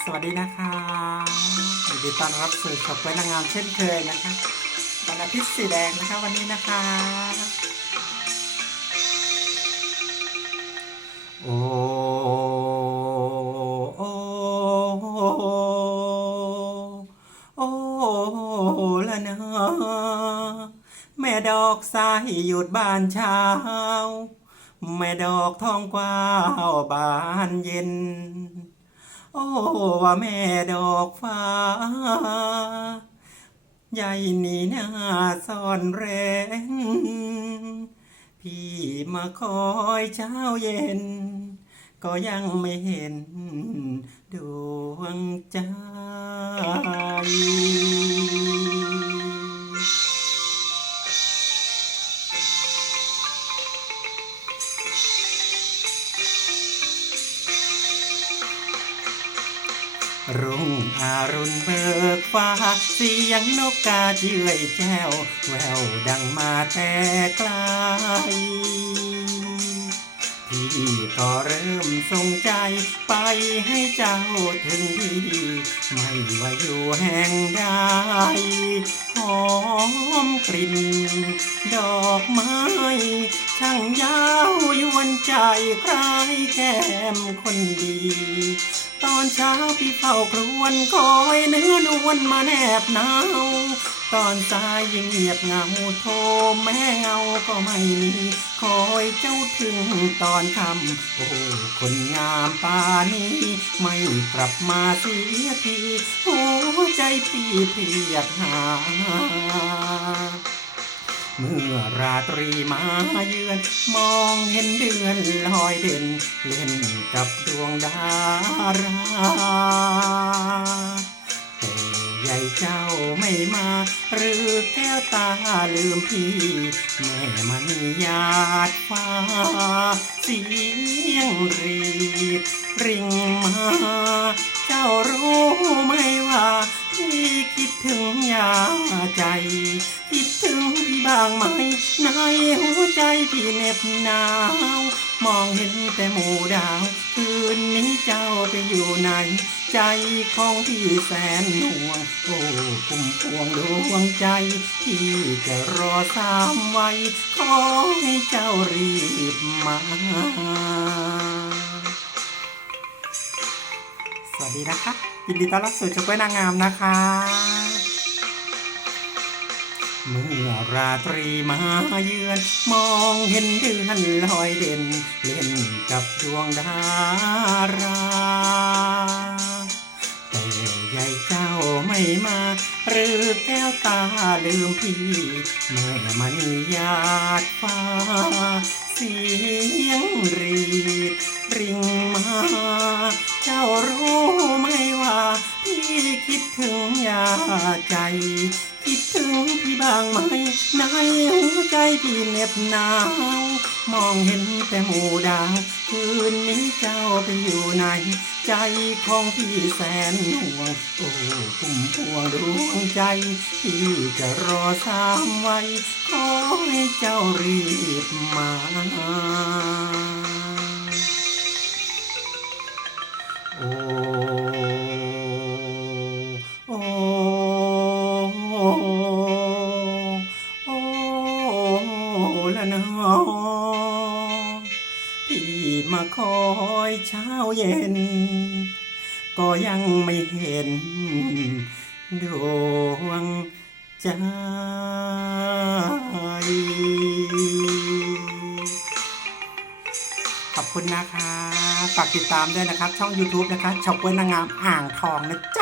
สวัสดีนะคะยินดีต้อนรับสู่ช็อปไว้นางงามเช่นเคยนะคะวันอาทิตย์สีแดงนะคะวันนี้นะคะ โอ้โอ้โอ้ละนะแม่ดอกสายหยุดบานเช้า แม่ดอกทองกว้าวบานเย็น โอ้ว่าแม่ดอกฟ้า ใหญ่นี่นาซ่อนแรง พี่มาคอยเช้าเย็น ก็ยังไม่เห็นดวงใจ รุ่งอารุณเบิกฟ้า เสียงนกกาเจื่อยแจ้ว แววดังมาแต่ไกล พี่ก็เริ่มสงใจไปให้เจ้าถึงที่ไม่ว่าอยู่แห่งใดหอมกลิ่น ดอกไม้ช่างยาวยวนใจใครแก้มคนดี ตอนเช้าพี่เฝ้าครวนคอยเนื้อนวลมาแนบหนาวตอนสายยิ่งเงียบเงาโทรแม่เงาก็ไม่มี คอยเจ้าถึงตอนค่ำโอ้คนงามป่านี้ ไม่กลับมาเสียทีหัวใจพี่เพียกหา เมื่อราตรีมาเยือน มองเห็นเดือนลอยเด่น เล่นกับดวงดาราแต่ใหญ่เจ้าไม่มา หรือแก้วตาลืมพี่ แม่มันยาดฟ้า เสียงรีดริงมา เจ้ารู้ไหมว่า พี่คิดถึงยาใจางไหมในหัวใจพี่เหน็บหนาว มองเห็นแต่หมู่ดาว คืนนี้เจ้าไปอยู่ไหน ใจของพี่แสนห่วง โอ้พุ่มพวงดวงใจ ที่จะรอสามไว้ขอให้เจ้ารีบมาสวัสดีนะคะยินดีต้อนรับสู่ช่องไว้นางงามนะคะ เมื่อราตรีมาเยือน มองเห็นเดือนลอยเด่น เล่นกับดวงดารา แต่ใหญ่เจ้าไม่มา หรือแก้วตาลืมพี่แม่มันหยาดฟ้า เสียงรีดริงมา เจ้ารู้ไหมว่า พี่คิดถึงยาใจ งพี่บางไหมในหัวใจพี่เหน็บหนาว มองเห็นแต่หมู่ดาว คืนนี้เจ้าไปอยู่ไหน ใจของพี่แสนห่วง โอ้พุ่มพวงดวงใจ พี่จะรอสามไว้ ขอให้เจ้ารีบมา พี่มาคอยเช้าเย็น ก็ยังไม่เห็น ดวงใจขอบคุณนะคะ ฝากติดตามด้วยนะครับ ช่อง YouTube นะคะช็อปเว้นนางงามอ่างทองนะจ๊ะ